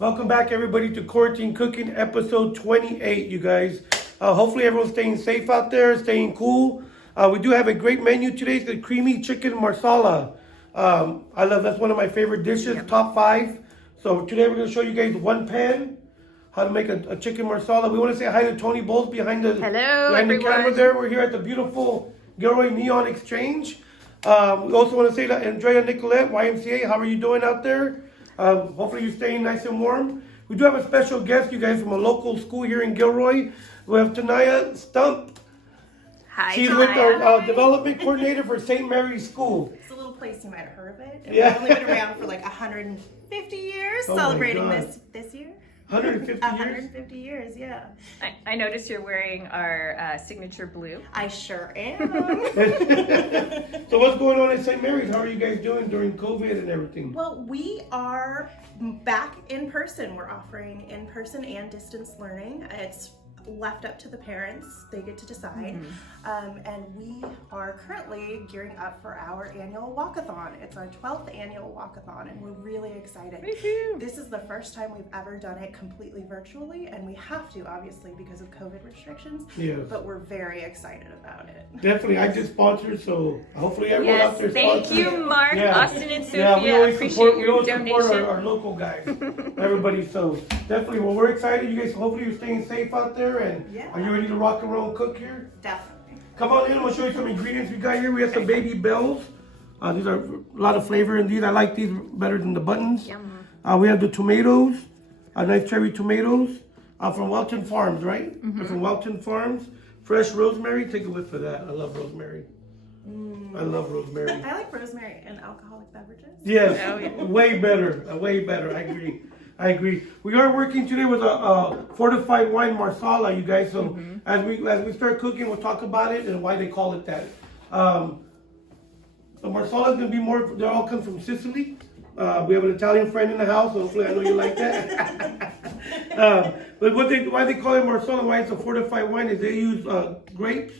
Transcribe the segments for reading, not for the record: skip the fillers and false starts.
Welcome back, everybody, to Quarantine Cooking, episode 28, you guys. Hopefully everyone's staying safe out there, staying cool. We do have a great menu today. It's the creamy chicken marsala. That's one of my favorite dishes, top 5. So today we're going to show you guys one pan, how to make a chicken marsala. We want to say hi to Toni Bowles behind the camera there. We're here at the beautiful Gilroy Neon Exchange. We also want to say to Andrea Nicolette, YMCA, how are you doing out there? Hopefully you're staying nice and warm. We do have a special guest, you guys, from a local school here in Gilroy. We have Tanaya Stumpf. Hi, She's with our development coordinator for St. Mary's School. It's a little place you might have heard of it. Yeah. We've only been around for like 150 years, celebrating this year. 150 years? 150 years, yeah. I noticed you're wearing our signature blue. I sure am. So what's going on at St. Mary's? How are you guys doing during COVID and everything? Well, we are back in person. We're offering in-person and distance learning. It's left up to the parents. They get to decide. And we are currently gearing up for our annual walkathon. It's our 12th annual walkathon, and we're really excited. This is the first time we've ever done it completely virtually, and we have to, obviously, because of COVID restrictions. Yes. But we're very excited about it. Definitely. I just sponsored, so hopefully everyone out there Thank sponsored. you, Mark, Austin, and Sophia. Yeah, we always appreciate support, your donation. our local guys, everybody. So definitely, well, we're excited. You guys, hopefully you're staying safe out there. And are you ready to rock and roll and cook here? Definitely. Come on in. We'll show you some ingredients we got here. We have some baby bells. These are a lot of flavor in these. I like these better than the buttons. We have the tomatoes, nice cherry tomatoes from Welton Farms, right? They're from Welton Farms. Fresh rosemary. Take a whiff of that. I love rosemary. I love rosemary. I like rosemary in alcoholic beverages. Yes, way better. Way better. I agree. We are working today with a Fortified Wine Marsala, you guys. So as we start cooking, we'll talk about it and why they call it that. The Marsala is going to be more. They all come from Sicily. We have an Italian friend in the house, so hopefully I know you like that. But why they call it Marsala, why it's a fortified wine, is they use grapes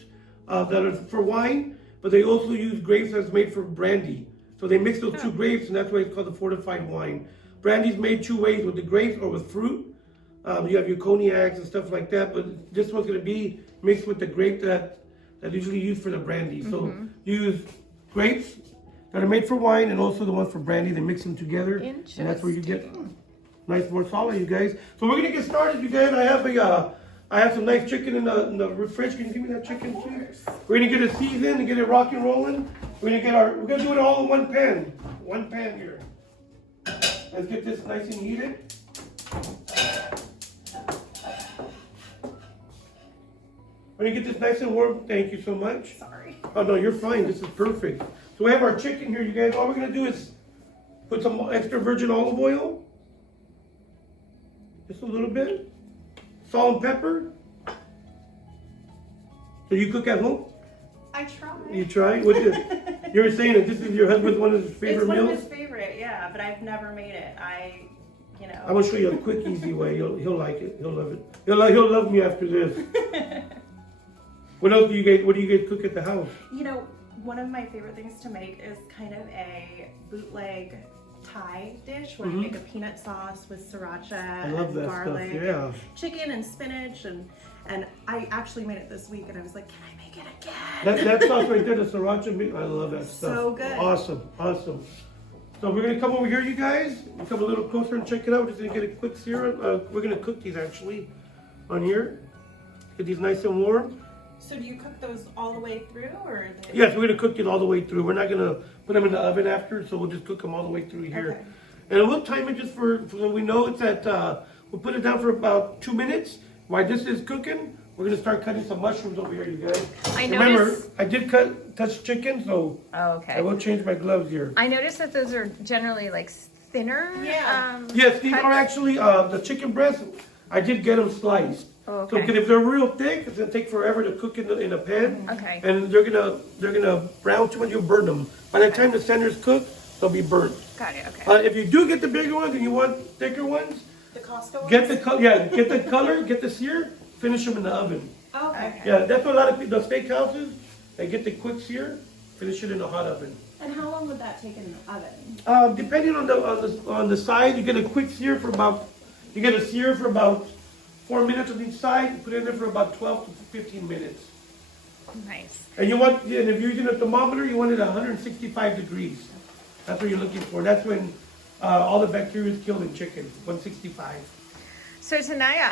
that are for wine, but they also use grapes that's made for brandy. So they mix those two grapes, and that's why it's called the fortified wine. Brandy's made 2 ways, with the grapes or with fruit. You have your cognacs and stuff like that, but this one's going to be mixed with the grape that usually used for the brandy. So you use grapes that are made for wine and also the ones for brandy. They mix them together, and that's where you get nice marsala, you guys. So we're going to get started, you guys. I have some nice chicken in the fridge. Can you give me that chicken, please? We're going to get it seasoned and get it rock and rolling. We're going to do it all in one pan. One pan here. Let's get this nice and heated. We're gonna get this nice and warm. Thank you so much. Sorry. Oh no, you're fine. This is perfect. So we have our chicken here, you guys. All we're gonna do is put some extra virgin olive oil. Just a little bit. Salt and pepper. So you cook at home? I try. You try? You were saying that this is your husband's one of his favorite meals? It's one of his favorite, yeah, but I've never made it. I'm gonna show you a quick, easy way. He'll like it. He'll love it. He'll love me after this. What else do you guys cook at the house? One of my favorite things to make is kind of a bootleg Thai dish where you make a peanut sauce with sriracha and garlic, and chicken and spinach, and I actually made it this week, and I was like, can I make it again? That sauce right there, the sriracha meat, I love that stuff. So good. Awesome. So we're gonna come over here, you guys. We'll come a little closer and check it out. We're just gonna get a quick sear. We're gonna cook these actually on here. Get these nice and warm. So do you cook those all the way through, or? Yes, we're gonna cook it all the way through. We're not gonna put them in the oven after, so we'll just cook them all the way through here. Okay. And we'll time it just so we know it's at. We'll put it down for about 2 minutes. While this is cooking, we're gonna start cutting some mushrooms over here, you guys. Remember, I did touch chicken, so I will change my gloves here. I noticed that those are generally like thinner. Yeah. Yes, these are actually the chicken breasts. I did get them sliced. Oh, So, because if they're real thick, it's gonna take forever to cook in a pan. Okay. And they're gonna brown too much. You'll burn them. By the time the centers cook, they'll be burnt. Got it. Okay. If you do get the bigger ones and you want thicker ones, The Costco ones? get the color, get the sear, finish them in the oven. Okay. Yeah, that's what a lot of people, the steakhouses, they get the quick sear, finish it in a hot oven. And how long would that take in the oven? Depending on the size, you get a quick sear for about You're gonna sear for about 4 minutes on each side. Put it in there for about 12 to 15 minutes. Nice. And you want, and if you're using a thermometer, you want it at 165 degrees. That's what you're looking for. That's when all the bacteria is killed in chicken. 165. So Tanaya,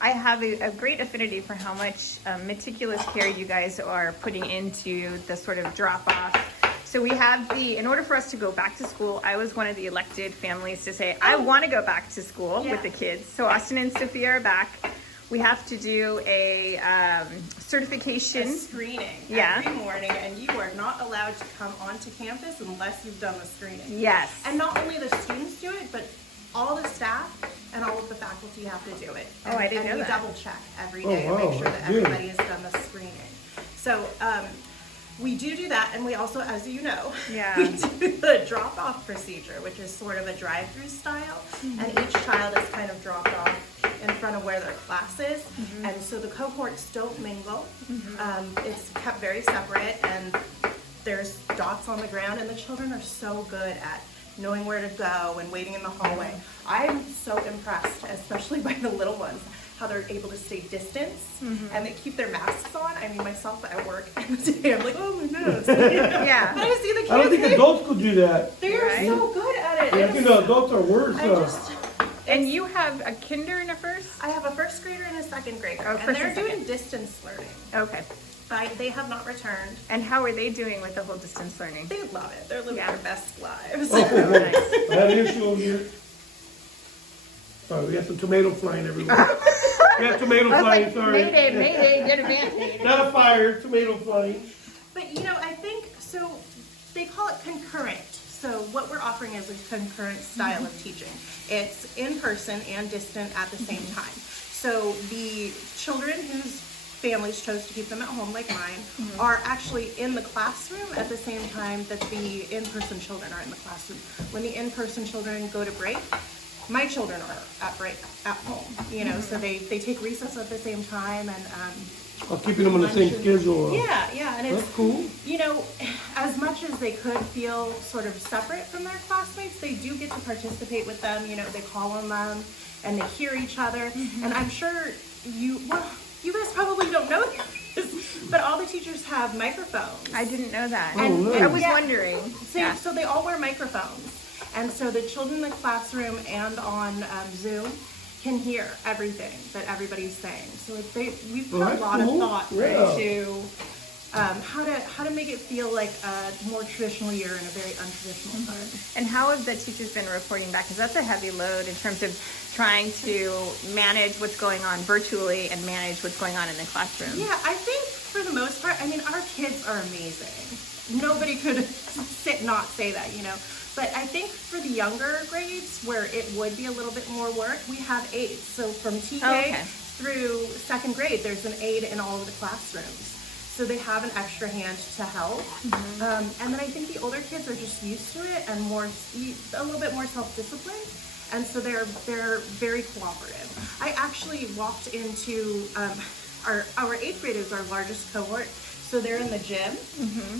I have a great affinity for how much meticulous care you guys are putting into the sort of drop off. So we have in order for us to go back to school, I was one of the elected families to say, I want to go back to school with the kids. So Austin and Sophia are back. We have to do a certification. A screening every morning, and you are not allowed to come onto campus unless you've done the screening. Yes. And not only the students do it, but all the staff and all of the faculty have to do it. And, I didn't know that. And we double check every day and make sure that everybody has done the screening. So we do that, and we also, as you know, we do the drop-off procedure, which is sort of a drive-through style, and each child is kind of dropped off in front of where their class is, and so the cohorts don't mingle. It's kept very separate, and there's dots on the ground, and the children are so good at knowing where to go and waiting in the hallway. I'm so impressed, especially by the little ones, how they're able to stay distance and they keep their masks on. I mean, myself at work, I'm like, oh my goodness. Yeah. But I see the kids. I don't think adults could do that. They are so good at it. Yeah, I think the adults are worse. And you have a kinder and a first? I have a first grader and a second grader, Oh, and first they're and second. doing distance learning. Okay. They have not returned. And how are they doing with the whole distance learning? They love it. They're living their best lives. Oh, I had an issue over here. Sorry, we had some tomato flying everywhere. We had tomato flying, sorry. Mayday, get a band-aid. Not a fire, tomato flying. But I think, so they call it concurrent. So what we're offering is a concurrent style of teaching. It's in person and distant at the same time. So the children whose families chose to keep them at home, like mine, are actually in the classroom at the same time that the in-person children are in the classroom. When the in-person children go to break, my children are at break at home, so they take recess at the same time, and keeping them on the same schedule. Yeah, and it's that's cool. As much as they could feel sort of separate from their classmates, they do get to participate with them. They call on them and they hear each other. And I'm sure you guys probably don't know this, but all the teachers have microphones. I didn't know that. And I was wondering. So they all wear microphones. And so the children in the classroom and on Zoom can hear everything that everybody's saying. So we've put a lot of thought into how to make it feel like a more traditional year in a very untraditional time. And how have the teachers been reporting back? Because that's a heavy load in terms of trying to manage what's going on virtually and manage what's going on in the classroom. Yeah, I think for the most part, our kids are amazing. Nobody could not say that, But I think for the younger grades, where it would be a little bit more work, we have aides. So from TK through second grade, there's an aide in all of the classrooms. So they have an extra hand to help. And then I think the older kids are just used to it and a little bit more self-disciplined. And so they're very cooperative. I actually walked into our eighth grade is our largest cohort. So they're in the gym.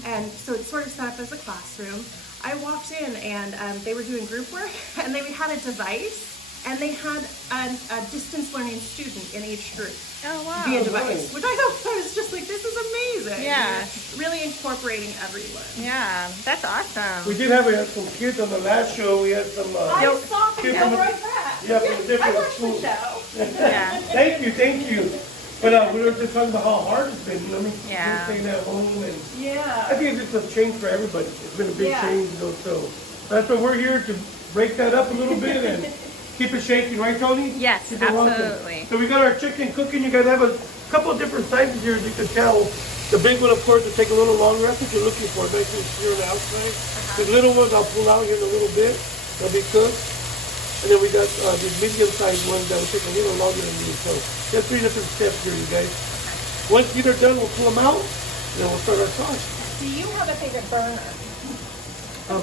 And so it's sort of set up as a classroom. I walked in and they were doing group work, and they had a device, and they had a distance learning student in each group via device, which I thought was just like, this is amazing. Yeah. Really incorporating everyone. Yeah, that's awesome. We did have some kids on the last show. We had some I saw the kids Gilroy from Prep. different I watched schools. the show. Yeah. Thank you. But we were just talking about how hard it's been, staying at home, and I think it's just a change for everybody. It's been a big change, so that's why we're here, to break that up a little bit and keep it shaking, right, Toni? Yes, Keep it absolutely. rocking. So we got our chicken cooking. You guys have a couple of different sizes here, as you can tell. The big one, of course, will take a little longer. That's what you're looking for, make sure it's here on the outside. The little ones I'll pull out here in a little bit. They'll be cooked. And then we got these medium-sized ones that will take a little longer than these. So there's 3 different steps here, you guys. Once these are done, we'll pull them out, and then we'll start our sauce. Do you have a favorite burner?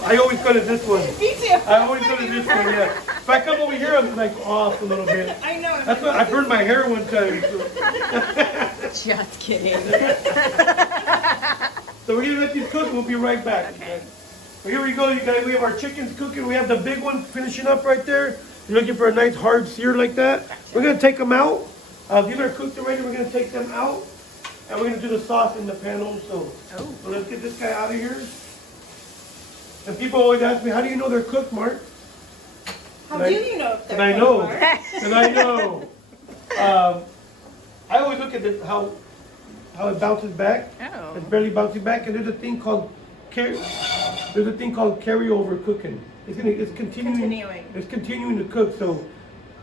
I always go to this one. Me too. I always go to this one, yeah. If I come over here, I'm like off a little bit. I know. That's what I burned my hair one time. So. Just kidding. So we're gonna let these cook. We'll be right back. Okay. Well, here we go, you guys. We have our chickens cooking. We have the big one finishing up right there. You're looking for a nice hard sear like that. We're gonna take them out. These are cooked already. We're gonna take them out, and we're gonna do the sauce in the pan also. Oh. So let's get this guy out of here. And people always ask me, how do you know they're cooked, Mark? How do you know if they're And I know. cooked, Mark? And I know. I always look at how it bounces back. Oh. It's barely bouncing back, and there's a thing called carryover cooking. It's continuing. It's continuing to cook. So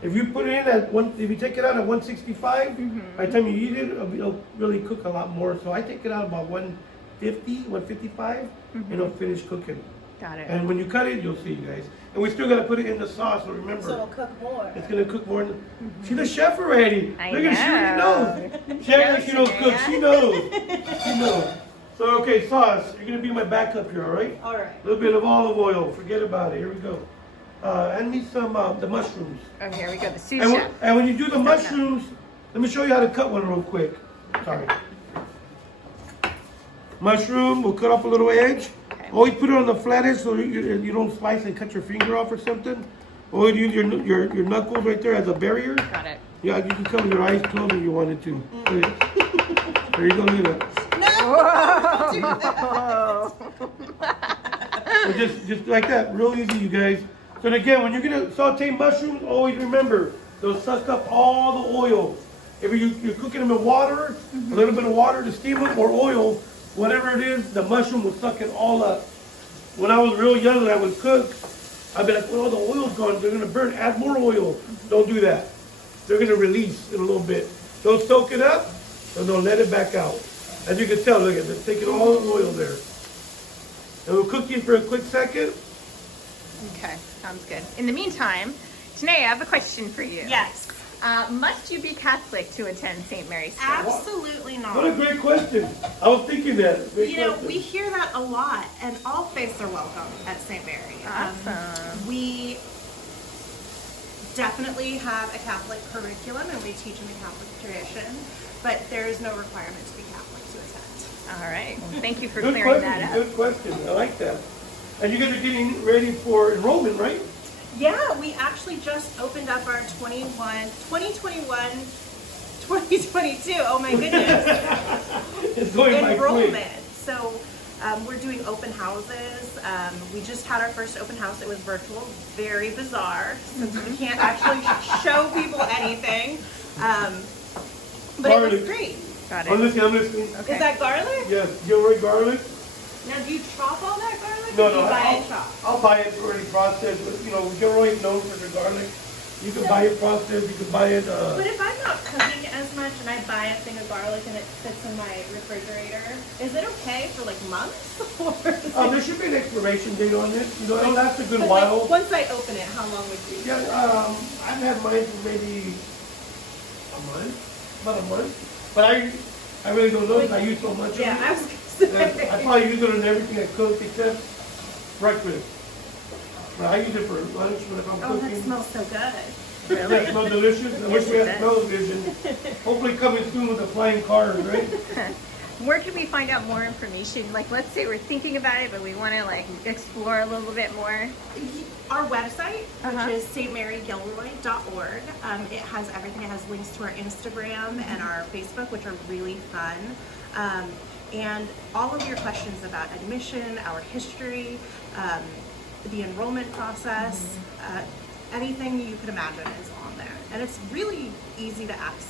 if you put it in if you take it out at 165, by the time you eat it, it'll really cook a lot more. So I take it out about 150, 155, and it'll finish cooking. Got it. And when you cut it, you'll see, guys. And we still gotta put it in the sauce. So remember, So it'll cook more. it's gonna cook more. She's a chef already. I Look at she already knows. She acts like she knows cook. She knows. She knows. So okay, sauce. You're gonna be my backup here, all right? All right. A little bit of olive oil. Forget about it. Here we go. And me some the mushrooms. Oh, here we go. The sous And, chef. and when you do the mushrooms, let me show you how to cut one real quick. Sorry. Mushroom. We'll cut off a little edge. Okay. Always put it on the flat edge so you don't slice and cut your finger off or something. Always use your knuckles right there as a barrier. Got it. Yeah, you can cover your eyes closed if you wanted to. Look at it. There you go, look at that. So just like that, real easy, you guys. So again, when you're gonna saute mushrooms, always remember, they'll suck up all the oil. If you're cooking them in water, a little bit of water to steam them, or oil, whatever it is, the mushroom will suck it all up. When I was real young and I would cook, I'd be like, well, the oil's gone, they're gonna burn, add more oil. Don't do that. They're gonna release in a little bit. They'll soak it up, and they'll let it back out. As you can tell, look at it, it's taking all the oil there. And we'll cook you for a quick second. Okay, sounds good. In the meantime, Tanaya, I have a question for you. Yes. Must you be Catholic to attend St. Mary's School? Absolutely not. What a great question. I was thinking that. Great You know, question. we hear that a lot, and all faiths are welcome at St. Mary. Awesome. We definitely have a Catholic curriculum, and we teach in the Catholic tradition, but there is no requirement to be Catholic to attend. All right. Well, thank you for Good clearing question. that up. Good question. I like that. And you guys are getting ready for enrollment, right? Yeah, we actually just opened up our 2022, oh my goodness, It's going by enrollment. quick. So we're doing open houses. We just had our first open house. It was virtual, very bizarre since we can't actually show people anything. But it was great. Got I'm it. listening. Okay. Is that garlic? Yes, Gilroy garlic. Now, do you chop all that garlic? No, or do no, you buy it chopped? I'll buy it already processed. But, you know, Gilroy is known for their garlic. You can buy it processed. You can buy it. But if I'm not cooking as much and I buy a thing of garlic and it sits in my refrigerator, is it okay for like months? Or is it- There should be an expiration date on it. You know, it'll last a good but, while. like, once I open it, how long would you? Yeah, I've had mine for maybe a month, about a month. But I really don't know because I use so much Yeah, of I it. was gonna that say. I probably use it on everything I cook except breakfast. But I use it for lunch when if I'm Oh, cooking. that smells so good. Yeah, that smells delicious. I wish we had smell-o-vision. Hopefully coming soon with the flying cars, right? Where can we find out more information? Like, let's say we're thinking about it, but we want to like explore a little bit more. Our website, Uh-huh. which is stmarygilroy.org, it has everything. It has links to our Instagram and our Facebook, which are really fun. And all of your questions about admission, our history, the enrollment process, anything you could imagine is on there. And it's really easy to access.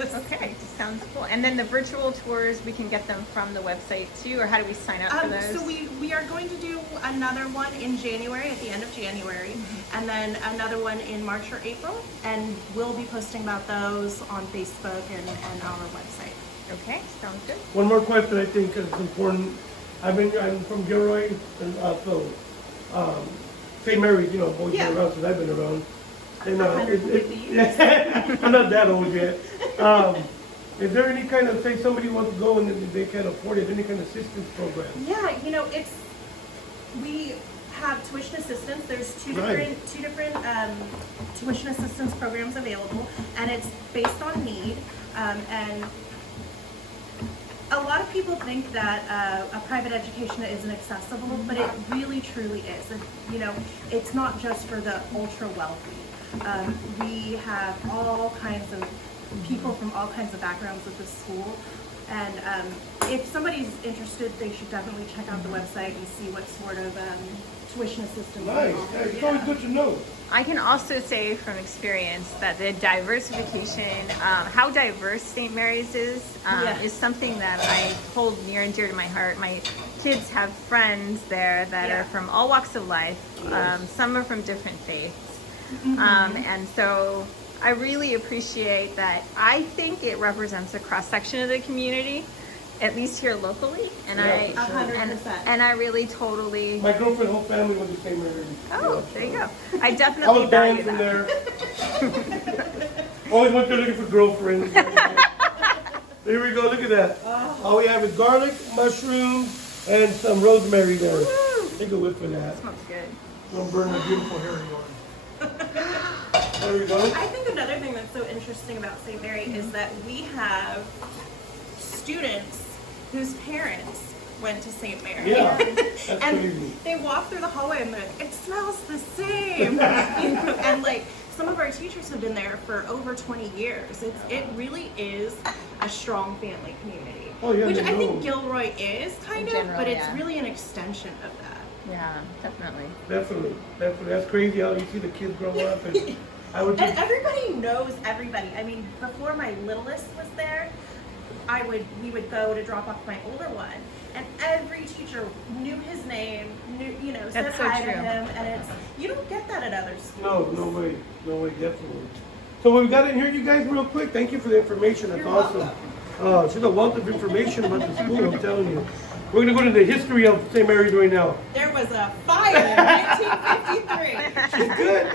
Okay, sounds cool. And then the virtual tours, we can get them from the website too, or how do we sign up for those? So we are going to do another one in January, at the end of January, and then another one in March or April, and we'll be posting about those on Facebook and our website. Okay, sounds good. One more question I think is important. I'm from Gilroy, and so St. Mary's, you know, always been around since I've been around. And 150 years. I'm not that old yet. Is there any kind of, say somebody wants to go and they can't afford it, any kind of assistance program? Yeah, you know, we have tuition assistance. There's two different tuition assistance programs available, and it's based on need. And a lot of people think that a private education isn't accessible, but it really truly is. And, you know, it's not just for the ultra wealthy. We have all kinds of people from all kinds of backgrounds at this school. And if somebody's interested, they should definitely check out the website and see what sort of tuition assistance. Nice. Yeah, it's always good to know. I can also say from experience that the diversification, how diverse St. Mary's is something that I hold near and dear to my heart. My kids have friends there that are from all walks of life. Some are from different faiths. And so I really appreciate that. I think it represents a cross-section of the community, at least here locally, and Yeah, I for sure. 100%. and I really totally. My girlfriend's whole family went to St. Mary's. Oh, there you go. I I definitely was value dancing that. there. Always went there looking for girlfriends. There we go, look at that. All we have is garlic, mushrooms, and some rosemary there. Woo! Take a whiff of that. Smells good. Don't burn my beautiful hair anymore. There we go. I think another thing that's so interesting about St. Mary is that we have students whose parents went to St. Mary. Yeah, that's And crazy. they walk through the hallway and they're like, it smells the same. You know, and like some of our teachers have been there for over 20 years. It really is a strong family community. Oh, yeah, Which they I think know. Gilroy is kind In of, general, but it's yeah. really an extension of that. Yeah, definitely. Definitely. That's crazy how you see the kids grow up. And I would And just, everybody knows everybody. I mean, before my littlest was there, we would go to drop off my older one, and every teacher knew his name, said That's so hi to true. him, and you don't get that at other schools. no way, definitely. So what we got in here, you guys, real quick, thank you for the information. That's You're awesome. She's a wealth of information about the school, I'm telling you. We're gonna go to the history of St. Mary's right now. There was a fire in 1953. She's good.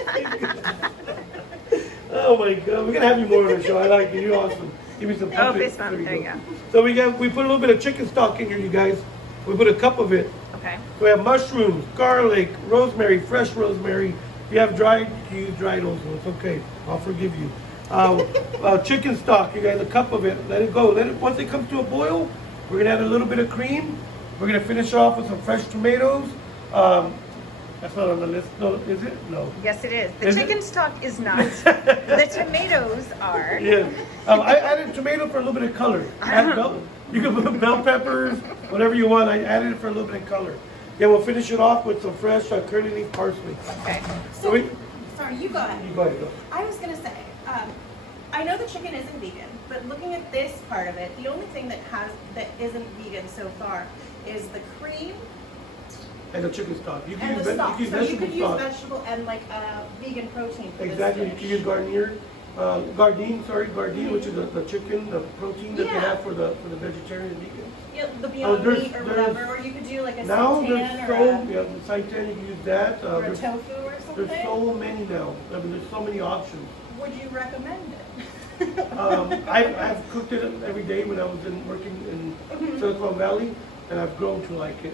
Oh my God, we're gonna have you more on the show. I like you. You're awesome. Give me some Oh, puppets. fist bump. There you go. So we put a little bit of chicken stock in here, you guys. We put a cup of it. Okay. So we have mushrooms, garlic, rosemary, fresh rosemary. If you have dried, you use dried also. It's okay. I'll forgive you. Chicken stock, you guys, a cup of it. Let it go. Once it comes to a boil, we're gonna add a little bit of cream. We're gonna finish off with some fresh tomatoes. That's not on the list. No, is it? No. Yes, it is. The Is it? chicken stock is not. The tomatoes are. Yeah. I added tomato for a little bit of color. You can put bell peppers, whatever you want. I added it for a little bit of color. Then we'll finish it off with some fresh curly leaf parsley. Okay. So, sorry, you go ahead. You go ahead. Go. I was gonna say, I know the chicken isn't vegan, but looking at this part of it, the only thing that isn't vegan so far is the cream And the chicken stock. You can and use the stock. you can So use you could vegetable use stock. vegetable and like vegan protein for Exactly. You this can dish. use Gardein, which is the chicken, the protein that they Yeah. have for the vegetarian and vegan. Yeah, the Beyond there's- Meat or there's- whatever, or you could do like a Now seitan there's the seitan, you can use that. or a There's tofu or something. so many now. I mean, there's so many options. Would you recommend it? I've cooked it every day when I was working in Silicon Valley, and I've grown to like it.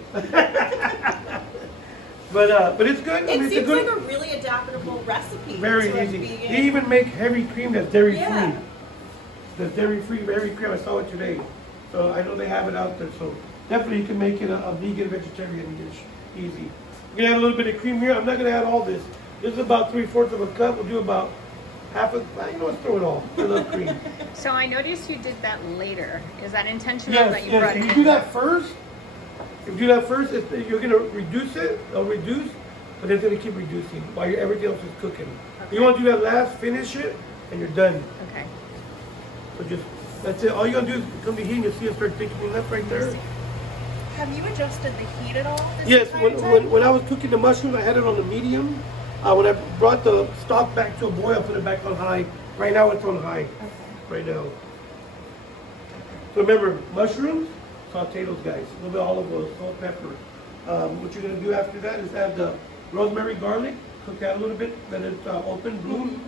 But it's good. I mean, It it's seems good, like a really adaptable recipe. very to a easy. vegan- They even make heavy cream that's dairy Yeah. free. That's dairy free, heavy cream. I saw it today, so I know they have it out there. So definitely you can make it a vegan vegetarian dish, easy. We're gonna add a little bit of cream here. I'm not gonna add all this. This is about 3/4 of a cup. We'll do about half a. Let's throw it all. I love cream. So I noticed you did that later. Is that intentional that you Yes. brought If it you in? do that first, you're gonna reduce it. It'll reduce, but it's gonna keep reducing while everything else is cooking. Okay. You want to do that last, finish it, and you're done. Okay. So that's it. All you gotta do is come to heat, and you'll see it start thickening up right there. Have you adjusted the heat at all? This Yes. entire time? When I was cooking the mushrooms, I had it on the medium. When I brought the stock back to a boil, I put it back on high. Right now it's on high. Right now. So remember, mushrooms, saute those guys. A little bit of olive oil, salt, pepper. What you're gonna do after that is add the rosemary, garlic, cook that a little bit, let it open, bloom,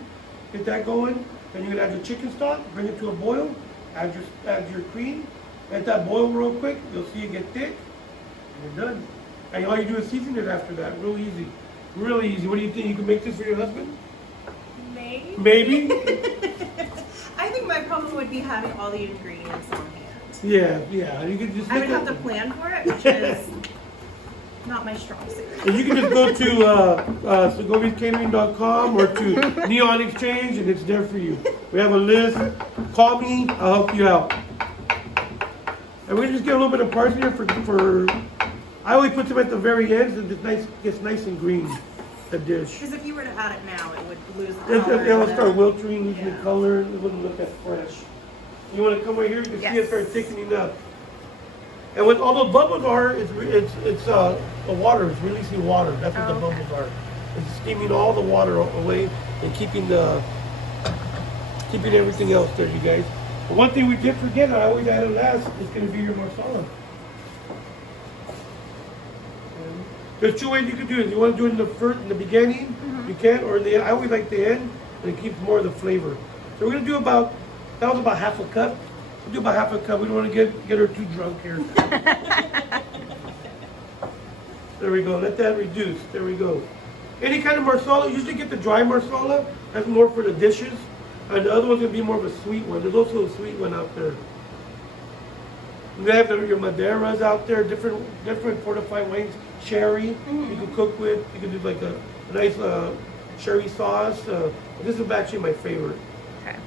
get that going. Then you're gonna add your chicken stock, bring it to a boil, add your cream, let that boil real quick. You'll see it get thick, and you're done. And all you do is season it after that. Real easy, really easy. What do you think? You can make this for your husband? Maybe. Maybe. I think my problem would be having all the ingredients on hand. Yeah. You could just. I would make have to it. plan for it, which is not my strong suit. And you can just go to segoviascatering.com or to Neon Exchange, and it's there for you. We have a list. Call me. I'll help you out. And we just get a little bit of parsley here for. I always put them at the very end, so it gets nice and green. The dish. Because if you were to add it now, it would lose the It'll color. start wilting, losing the color. It wouldn't look as fresh. You want to come right here? You can see it start thickening up. And what all those bubbles are, it's the water. It's releasing water. That's what the bubbles are. It's steaming all the water away and keeping everything else there, you guys. But one thing we did forget, I always add it last, is going to be your marsala. There's two ways you can do it. You want to do it in the beginning, you can, or in the end. I always like the end, and it keeps more of the flavor. So we're going to do that was about half a cup. We'll do about half a cup. We don't want to get her too drunk here. There we go. Let that reduce. There we go. Any kind of marsala, usually get the dry marsala. That's more for the dishes. And the other one's going to be more of a sweet one. There's also a sweet one out there. You have your Madeiras out there, different fortified wines. Sherry, you can cook with. You can do like a nice sherry sauce. This is actually my favorite. Okay.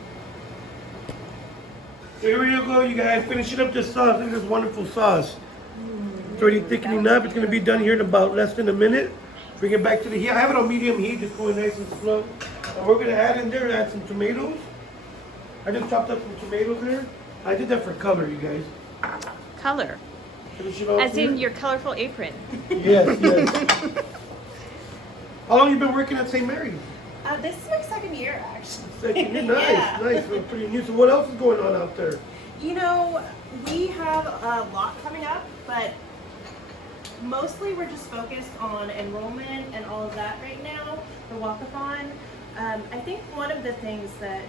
So here we go, you guys. Finishing up this sauce. Look at this wonderful sauce. It's already thickening up. It's going to be done here in about less than a minute. Bring it back to the heat. I have it on medium heat, just going nice and slow. And we're going to add some tomatoes. I just chopped up some tomatoes there. I did that for color, you guys. Color. Finish it off As here. in your colorful apron. Yes. How long have you been working at St. Mary's? This is my second year, actually. Second year? Nice. We're pretty new. So what else is going on out there? You know, we have a lot coming up, but mostly we're just focused on enrollment and all of that right now, the walkathon. I think one of the things that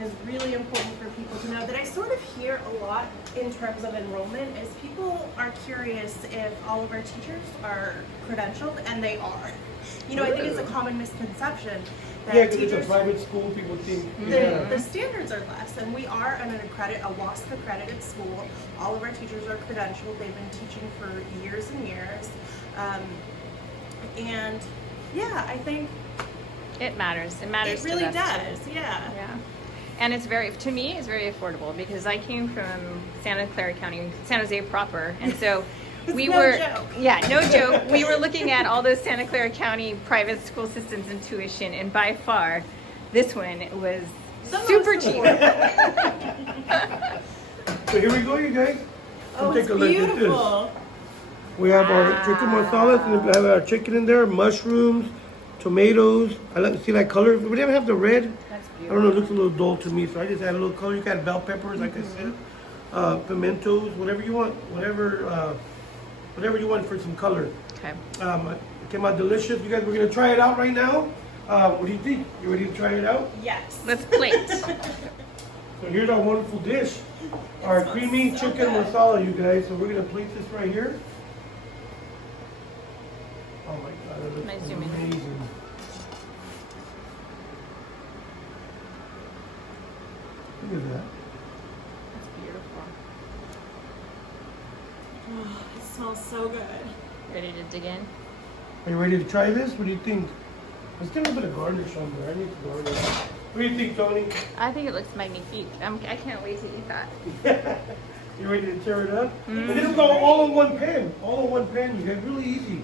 is really important for people to know that I sort of hear a lot in terms of enrollment is people are curious if all of our teachers are credentialed, and they are. You know, I think it's a common misconception that Yeah, because teachers, it's a private school, people think. the standards are less, and we are a WASC accredited school. All of our teachers are credentialed. They've been teaching for years and years. And yeah, I think It matters. It matters. it really to us, does. too. Yeah. Yeah. And it's to me, it's very affordable because I came from Santa Clara County, San Jose proper. And so we No were, joke. yeah, no joke. We were looking at all those Santa Clara County private school systems and tuition. And by far, this one was super cheap. So here we go, you guys. Oh, Take it's a look at this. beautiful. We have our chicken masala, and we have our chicken in there, mushrooms, tomatoes. I like to see that color. We didn't have the red. That's I beautiful. don't know, it looks a little dull to me, so I just add a little color. You can add bell peppers, like I said, pimentos, whatever you want, whatever you want for some color. Okay. It came out delicious. You guys, we're gonna try it out right now. What do you think? You ready to try it out? Yes. Let's plate. So here's our wonderful dish, our creamy so chicken good. masala, you guys. So we're gonna place this right here. Oh my God, that looks Nice zoom in. amazing. Look at that. That's beautiful. Oh, it smells so good. Ready to dig in? Are you ready to try this? What do you think? Let's get a little bit of garnish on there. I need to garnish. What do you think, Toni? I think it looks magnifique. I can't wait to eat that. You ready to tear it up? And this is all in one pan. All in one pan, you guys. Really easy.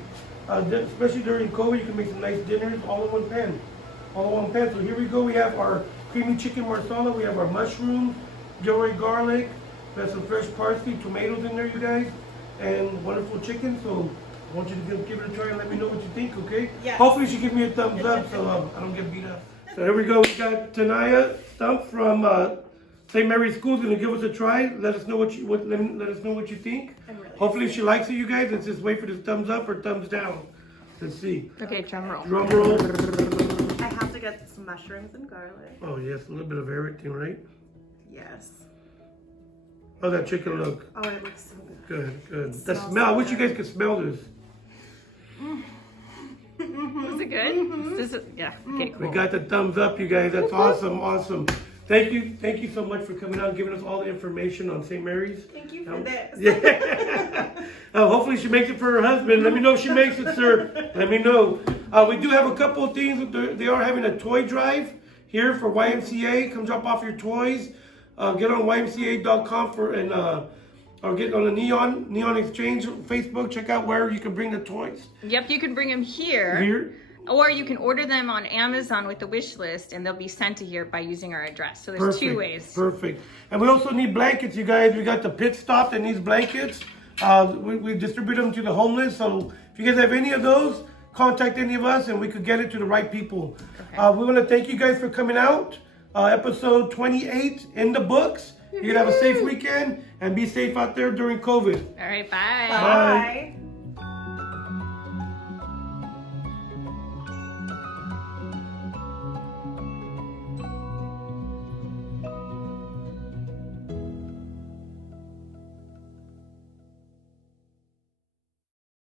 Especially during COVID, you can make some nice dinners all in one pan. All in one pan. So here we go. We have our creamy chicken marsala. We have our mushrooms, Gilroy garlic. We have some fresh parsley, tomatoes in there, you guys. And wonderful chicken. So I want you to give it a try and let me know what you think, okay? Yes. Hopefully she give me a thumbs up so I don't get beat up. So here we go. We got Tanaya Stumpf from St. Mary's School is gonna give us a try. Let us know what you think. I'm really Hopefully she likes it, you guys. Let's just wait for this thumbs up or thumbs down. Let's see. Okay, drum roll. Drum roll. I have to get some mushrooms and garlic. Oh yes, a little bit of everything, right? Yes. How's that chicken look? Oh, it looks so good. Good. The smells smell. I so wish you good. guys could smell this. Was it good? Yeah. Okay, We cool. got the thumbs up, you guys. That's awesome. Thank you so much for coming out and giving us all the information on St. Mary's. Thank you for this. Yeah. Hopefully she makes it for her husband. Let me know if she makes it, sir. Let me know. We do have a couple of things. They are having a toy drive here for YMCA. Come drop off your toys. Get on ymca.com or get on the Neon Exchange Facebook. Check out where you can bring the toys. Yep, you can bring them here. Or you can order them on Amazon with the wish list, and they'll be sent to here by using our address. So there's two ways. Perfect. And we also need blankets, you guys. We got the pit stop that needs blankets. We distribute them to the homeless. So if you guys have any of those, contact any of us, and we could get it to the right people. Okay. We want to thank you guys for coming out. Episode 28 in the books. You can have a safe weekend and be safe out there during COVID. All right, bye. Bye.